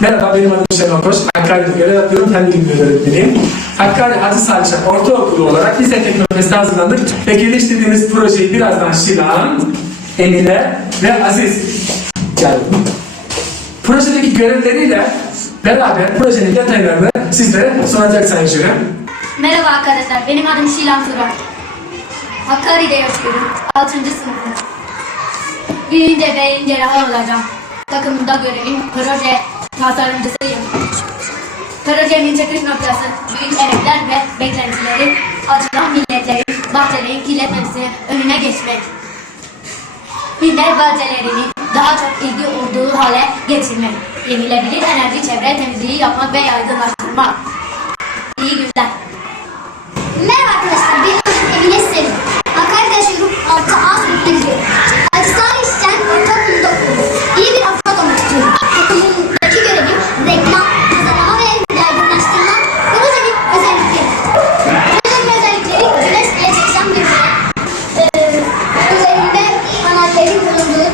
Merhaba benim adım Şenol Koç. Hakkari'de görev yapıyorum. Kendi bilgi öğretmeniyim. Hakkari Hacı Salih Ortaokulu olarak lise teknolojisine hazırlandık ve geliştirdiğimiz projeyi birazdan Şilan, Emine ve Aziz geldi. Projedeki görevleriyle beraber projenin detaylarını sizlere sunacak Sayın Jüri. Merhaba arkadaşlar, benim adım Şilan Turan. Hakkari'de yaşıyorum, 6. sınıfım. Büyüyünce beyin cerrahı olacağım. Takımımda görevim proje tasarımcısıyım. Projemin çıkış noktası büyük emekler ve beklentilerin açılan milletlerin bahçelerin kirletmemesini önüne geçmek. Millet bahçelerini daha çok ilgi olduğu hale getirmek. Yenilebilir enerji çevre temizliği yapmak ve yaygınlaştırmak. İyi günler. Merhaba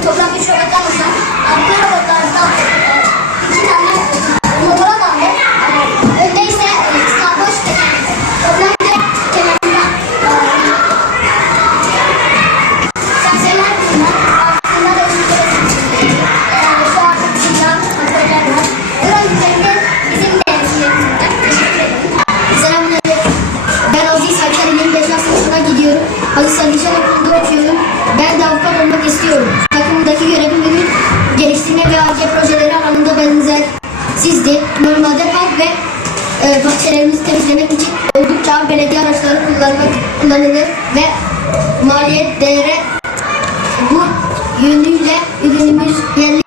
toplam 3 robottan oluşan arka robotlardan e, iki tane motora bağlı. E, önde ise e, sarhoş ve toplam kenarında e, sensörler bulunan altında da ve Yani şu an ışıklar, kontroller var. Buranın üzerinde bizim de temsilcilerimiz var. Teşekkür ederim. Selamünaleyküm. Ben Aziz Hakkari'nin 5. sınıfına gidiyorum. Aziz Salihcan okulunda okuyorum. Siz de normalde park ve e, bahçelerimizi temizlemek için oldukça ağır belediye araçları kullanmak, kullanılır ve maliyet maliyetlere bu yönüyle ürünümüz yerli